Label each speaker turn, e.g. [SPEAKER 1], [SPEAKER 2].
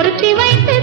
[SPEAKER 1] பொருத்தி வைத்து